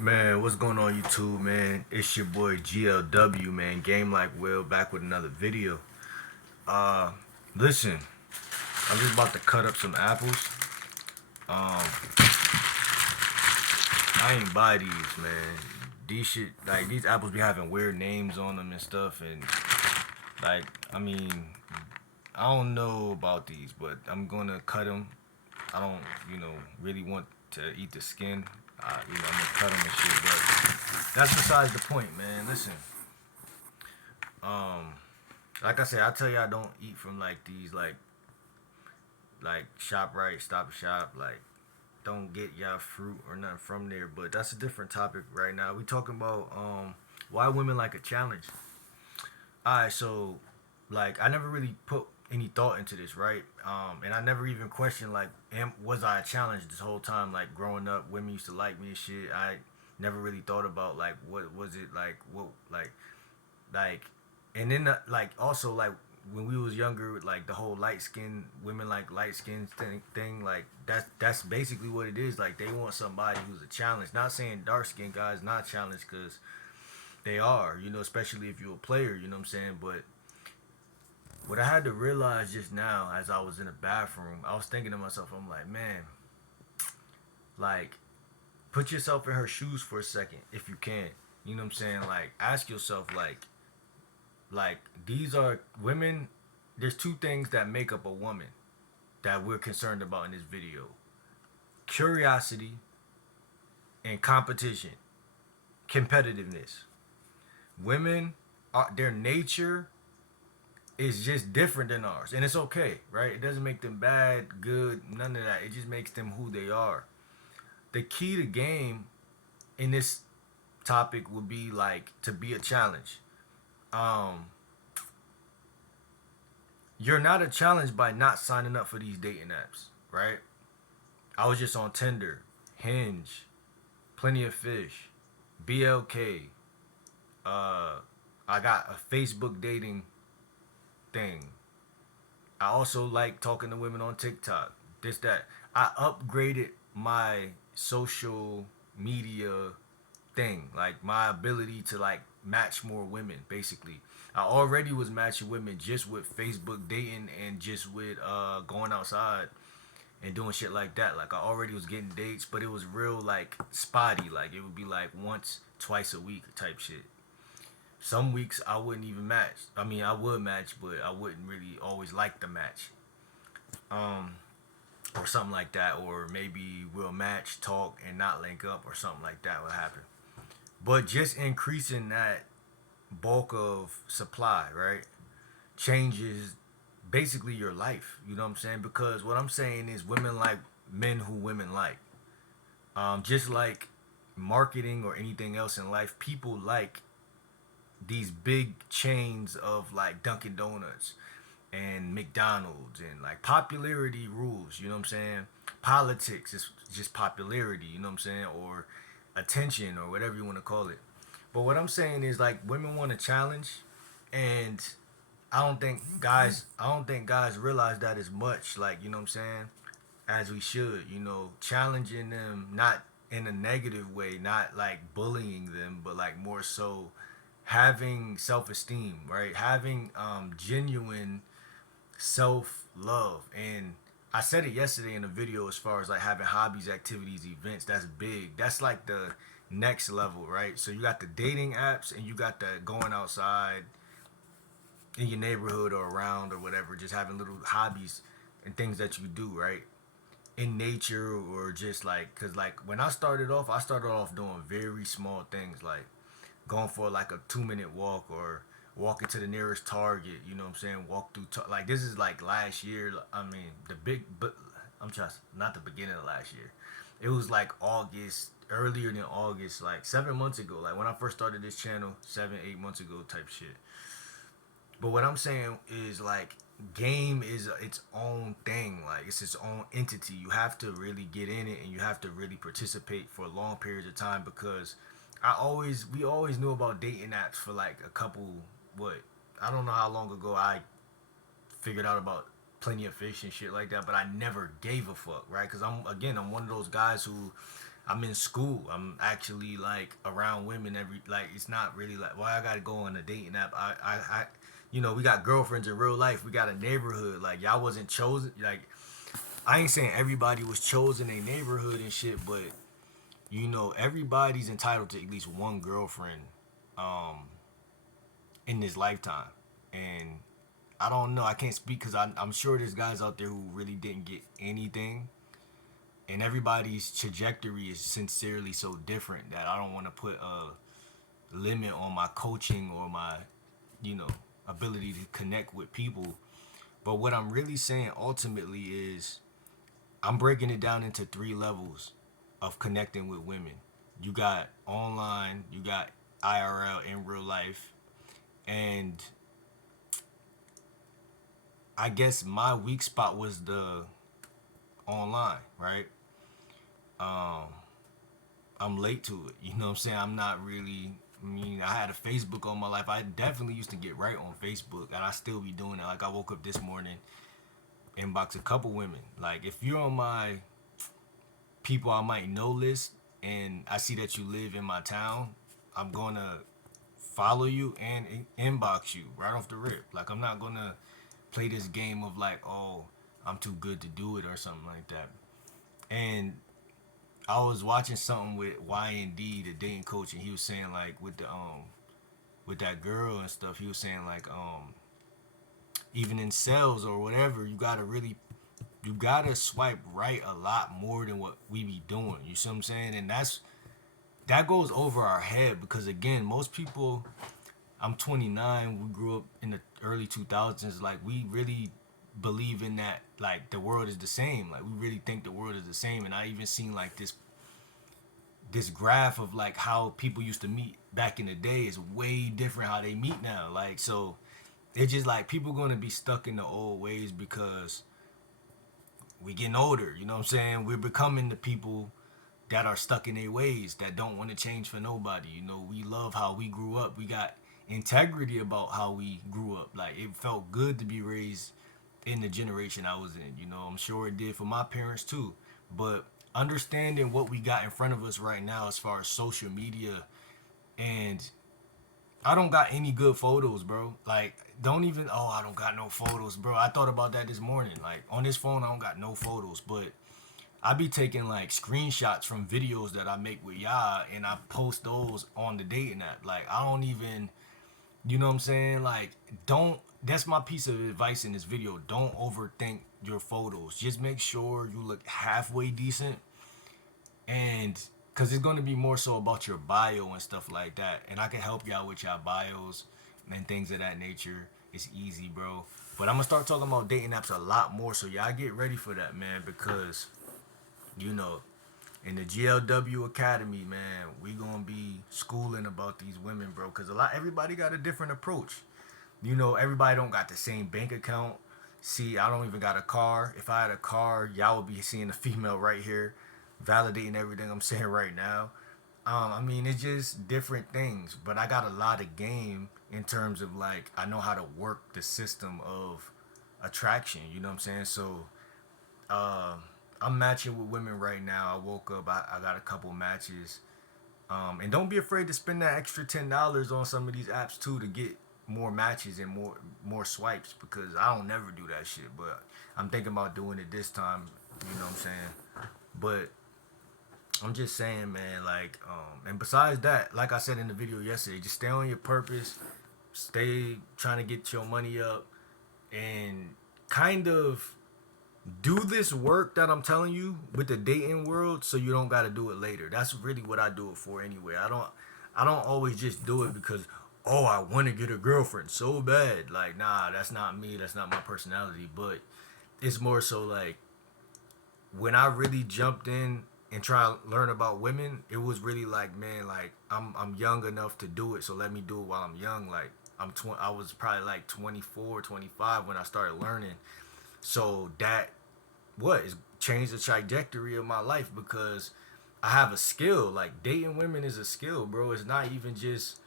Man, what's going on YouTube, man? It's your boy GLW, man. Game Like Will back with another video. Uh, Listen, I'm just about to cut up some apples. Um, I ain't buy these, man. These shit, like these apples be having weird names on them and stuff, and like, I mean, I don't know about these, but I'm gonna cut them. I don't, really want to eat the skin. I'm gonna cut them and shit, but that's besides the point, man. Listen, um, like I said, I tell you I don't eat from like these like shop right, stop and shop, like don't get y'all fruit or nothing from there. But that's a different topic right now. We talking about why women like a challenge. Alright, so like I never really put any thought into this, right? And I never even questioned like was I a challenge this whole time, like growing up, women used to like me and shit. I never really thought about like what was it like what like and then like also like when we was younger, like the whole light skin women like light skin thing, like that's basically what it is. Like they want somebody who's a challenge. Not saying dark skinned guys not challenged, because they are, especially if you're a player, you know what I'm saying. But what I had to realize just now as I was in the bathroom, I was thinking to myself, I'm like, man, like put yourself in her shoes for a second if you can. You know what I'm saying? Like ask yourself like these are women. There's two things that make up a woman that we're concerned about in this video: curiosity and competition, competitiveness. Women are, their nature is just different than ours, and it's okay, right? It doesn't make them bad, good, none of that. It just makes them who they are. The key to game in this topic would be like to be a challenge. Um, you're not a challenge by not signing up for these dating apps, right? I was just on Tinder, Hinge, Plenty of Fish, BLK. I got a Facebook dating thing. I also like talking to women on TikTok. This that. I upgraded my social media thing, like my ability to like match more women. Basically, I already was matching women just with Facebook dating and just with going outside and doing shit like that. Like I already was getting dates, but it was real like spotty. Like it would be like once, twice a week type shit. Some weeks I wouldn't even match. I mean, I would match, but I wouldn't really always like the match. Um, or something like that, or maybe we'll match, talk, and not link up, or something like that will happen. But just increasing that bulk of supply, right, changes basically your life. You know what I'm saying? Because what I'm saying is women like men who women like. Just like marketing or anything else in life, people like these big chains of like Dunkin' Donuts and McDonald's, and like popularity rules, you know what I'm saying? Politics is just popularity, you know what I'm saying? Or attention or whatever you want to call it. But what I'm saying is like women want a challenge, and I don't think guys realize that as much, like, you know what I'm saying, as we should, challenging them not in a negative way, not like bullying them, but like more so having self-esteem, right? Having genuine self love. And I said it yesterday in the video, as far as like having hobbies, activities, events, that's big. That's like the next level, right? So you got the dating apps and you got the going outside in your neighborhood or around or whatever, just having little hobbies and things that you do, right? In nature, or just like, cause like when I started off doing very small things, like going for like a 2 minute walk, or walking to the nearest Target, you know what I'm saying? Walk through, like this is like last year. I mean, but I'm just not the beginning of last year. It was like August, earlier than August, like 7 months ago. Like when I first started this channel, 7, 8 months ago, type shit. But what I'm saying is like game is its own thing. Like it's its own entity. You have to really get in it, and you have to really participate for long periods of time, because we always knew about dating apps for like a couple, what, I don't know how long ago I figured out about Plenty of Fish and shit like that, but I never gave a fuck, right? Because I'm one of those guys who I'm in school. I'm actually like around women every like. It's not really like why I gotta go on a dating app. We got girlfriends in real life. We got a neighborhood. Like y'all wasn't chosen. Like I ain't saying everybody was chosen a neighborhood and shit, but everybody's entitled to at least one girlfriend, um, in this lifetime. And I don't know. I can't speak because I'm sure there's guys out there who really didn't get anything, and everybody's trajectory is sincerely so different that I don't want to put a limit on my coaching or my, you know, ability to connect with people. But what I'm really saying ultimately is I'm breaking it down into three levels of connecting with women. You got online, you got IRL in real life, and I guess my weak spot was the online, right? Um, I'm late to it. You know what I'm saying? I'm not really. I mean, I had a Facebook all my life. I definitely used to get right on Facebook, and I still be doing it. Like I woke up this morning, inbox a couple women. Like if you're on my people I might know list, and I see that you live in my town, I'm gonna follow you and inbox you right off the rip. Like I'm not gonna play this game of like, oh, I'm too good to do it or something like that. And I was watching something with YND, the dating coach, and he was saying like with that girl and stuff, he was saying like even in sales or whatever, you gotta swipe right a lot more than what we be doing. You see what I'm saying? And that goes over our head because again, most people. I'm 29. We grew up in the early 2000s. Like we really believe in that. Like the world is the same. Like we really think the world is the same. And I even seen like this graph of like how people used to meet back in the day is way different how they meet now. Like so, it's just like people gonna be stuck in the old ways because we getting older. You know what I'm saying? We're becoming the people that are stuck in their ways that don't want to change for nobody. We love how we grew up. We got integrity about how we grew up. Like it felt good to be raised in the generation I was in. I'm sure it did for my parents too. But understanding what we got in front of us right now as far as social media, and I don't got any good photos, bro. Like don't even I don't got no photos, bro. I thought about that this morning. Like on this phone I don't got no photos, but I be taking like screenshots from videos that I make with y'all and I post those on the dating app. Like I don't even, you know what I'm saying? Like don't that's my piece of advice in this video. Don't overthink your photos. Just make sure you look halfway decent, and cuz it's going to be more so about your bio and stuff like that. And I can help y'all with y'all bios and things of that nature. It's easy, bro. But I'm going to start talking about dating apps a lot more, so y'all get ready for that, man, because you know, in the GLW Academy, man, we gonna be schooling about these women, bro. Cause everybody got a different approach. Everybody don't got the same bank account. See, I don't even got a car. If I had a car, y'all would be seeing a female right here, validating everything I'm saying right now. I mean, it's just different things. But I got a lot of game in terms of like I know how to work the system of attraction. You know what I'm saying? So uh, I'm matching with women right now. I woke up. I got a couple matches. And don't be afraid to spend that extra $10 on some of these apps too to get more matches and more swipes because I don't never do that shit. But I'm thinking about doing it this time. You know what I'm saying? But I'm just saying, man. Like, and besides that, like I said in the video yesterday, just stay on your purpose. Stay trying to get your money up, and kind of do this work that I'm telling you with the dating world so you don't got to do it later. That's really what I do it for anyway. I don't always just do it because I want to get a girlfriend so bad. Like nah, that's not me. That's not my personality, but it's more so like when I really jumped in and try to learn about women, it was really like, man, like I'm young enough to do it, so let me do it while I'm young. Like I was probably like 24, 25 when I started learning. So that what is changed the trajectory of my life because I have a skill. Like dating women is a skill, bro. It's not even just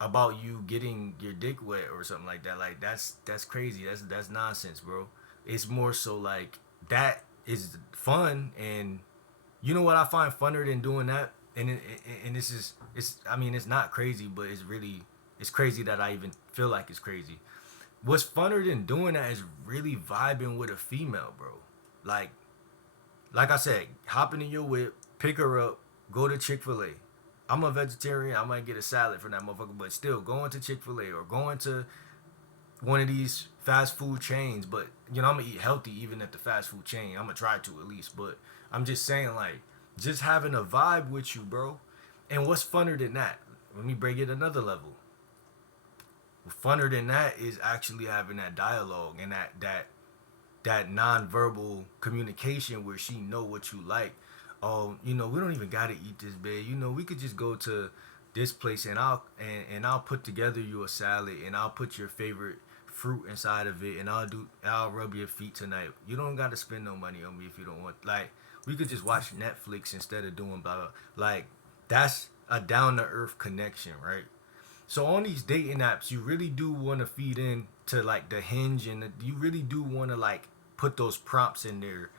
about you getting your dick wet or something like that. Like that's crazy. That's nonsense, bro. It's more so like that is fun and You know what I find funner than doing that, and this is it's I mean it's not crazy, but it's crazy that I even feel like it's crazy. What's funner than doing that is really vibing with a female, bro. Like like I said, hopping in your whip, pick her up, go to Chick-fil-A. I'm a vegetarian. I might get a salad for that motherfucker, but still going to Chick-fil-A or going to one of these fast food chains. But you know, I'm gonna eat healthy even at the fast food chain. I'm gonna try to at least. But I'm just saying, like, just having a vibe with you, bro. And what's funner than that? Let me break it another level. Funner than that is actually having that dialogue and that non-verbal communication where she know what you like. Oh, you know, we don't even gotta eat this, babe. You know, we could just go to this place and I'll put together you a salad and I'll put your favorite fruit inside of it and I'll rub your feet tonight. You don't gotta spend no money on me if you don't want. Like, we could just watch Netflix instead of doing blah blah. Like, that's a down to earth connection, right? So on these dating apps, you really do want to feed in to like the hinge and you really do want to like put those prompts in there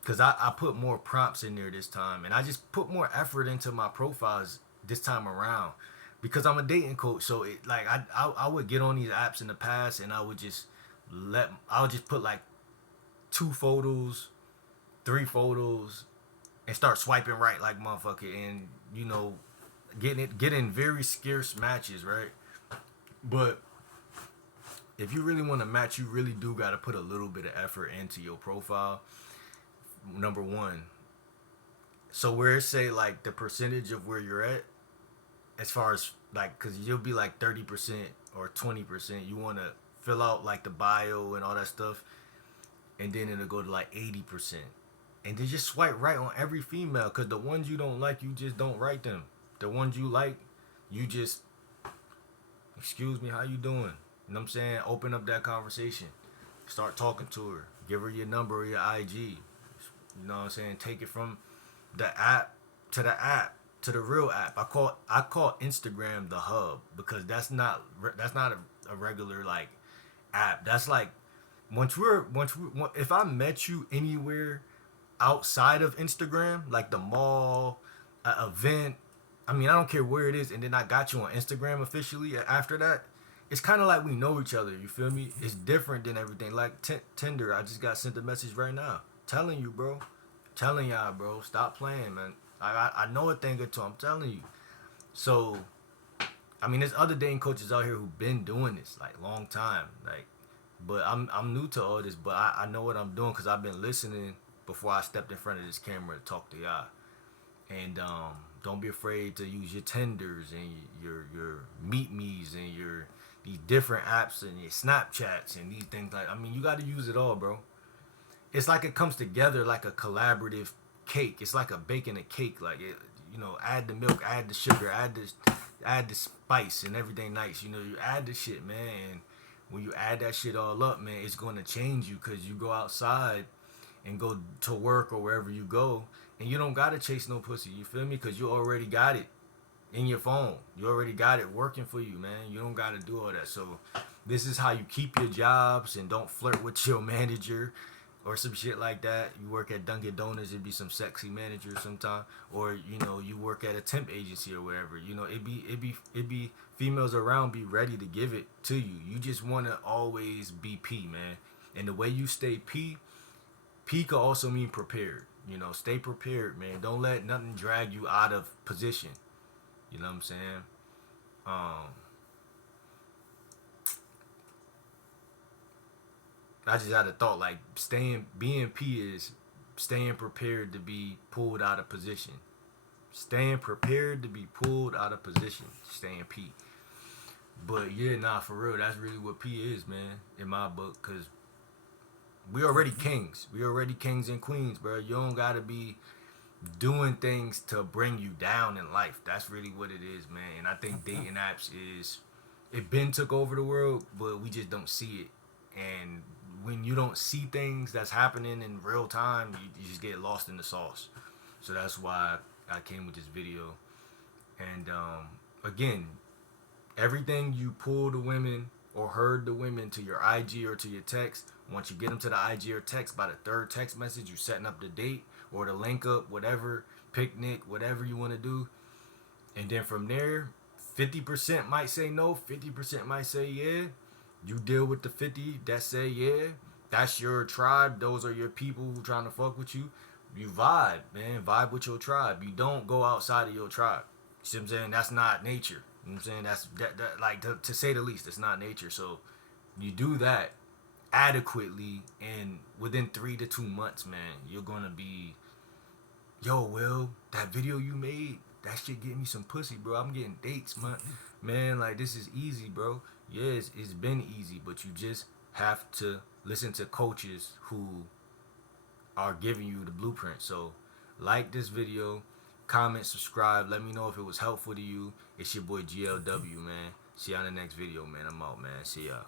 because I put more prompts in there this time and I just put more effort into my profiles this time around because I'm a dating coach. So it like I would get on these apps in the past and I would just put like 2 photos, 3 photos and start swiping right like motherfucker and you know getting very scarce matches, right? But if you really want to match, you really do got to put a little bit of effort into your profile. Number one, so where it say like the percentage of where you're at, as far as like, cause you'll be like 30% or 20%. You want to fill out like the bio and all that stuff, and then it'll go to like 80%, and then just swipe right on every female. Cause the ones you don't like, you just don't write them. The ones you like, you just, excuse me, how you doing? You know what I'm saying? Open up that conversation. Start talking to her. Give her your number or your IG. You know what I'm saying? Take it from the app to the app to the real app. I call Instagram the hub because that's not a regular like app. That's like if I met you anywhere outside of Instagram, like the mall, an event, I mean, I don't care where it is, and then I got you on Instagram officially after that. It's kind of like we know each other. You feel me? It's different than everything. Like Tinder, I just got sent a message right now, telling you, bro, telling y'all, bro, stop playing, man. I know a thing or two. I'm telling you. So, I mean, there's other dating coaches out here who've been doing this like long time, like, but I'm new to all this, but I know what I'm doing because I've been listening before I stepped in front of this camera to talk to y'all. And don't be afraid to use your Tinders and your Meet Me's and your these different apps and your Snapchats and these things like. I mean, you got to use it all, bro. It's like it comes together like a collaborative cake. It's like a baking a cake. Like it, you know, add the milk, add the sugar, add the spice and everything nice. You know, you add the shit, man. And when you add that shit all up, man, it's going to change you because you go outside and go to work or wherever you go, and you don't gotta chase no pussy. You feel me? Cause you already got it in your phone. You already got it working for you, man. You don't gotta do all that. So this is how you keep your jobs and don't flirt with your manager or some shit like that. You work at Dunkin' Donuts, it'd be some sexy manager sometime, or you know you work at a temp agency or whatever. You know it be females around be ready to give it to you. You just wanna always be P, man. And the way you stay P could also mean prepared. You know, stay prepared, man. Don't let nothing drag you out of position. You know what I'm saying? I just had a thought like being P is staying prepared to be pulled out of position. Staying prepared to be pulled out of position. Staying P. But yeah, nah, for real, that's really what P is, man, in my book. Cause we already kings. We already kings and queens, bro. You don't gotta be doing things to bring you down in life. That's really what it is, man. And I think dating apps is it been took over the world, but we just don't see it. And when you don't see things that's happening in real time, you just get lost in the sauce. So that's why I came with this video. And again, everything you pull the women or herd the women to your IG or to your text, once you get them to the IG or text, by the third text message, you setting up the date or the link up, whatever, picnic, whatever you want to do. And then from there, 50% might say no, 50% might say yeah. You deal with the 50 that say yeah. That's your tribe. Those are your people who trying to fuck with you. You vibe, man. Vibe with your tribe. You don't go outside of your tribe. You see what I'm saying? That's not nature. You know what I'm saying? That's that like to say the least, it's not nature. So you do that adequately, and within 3 to 2 months, man, you're gonna be, yo, Will, that video you made, that shit get me some pussy, bro. I'm getting dates, man. Like, this is easy, bro. Yes, it's been easy, but you just have to listen to coaches who are giving you the blueprint. So, like this video, comment, subscribe. Let me know if it was helpful to you. It's your boy GLW, man. See y'all in the next video, man. I'm out, man. See y'all.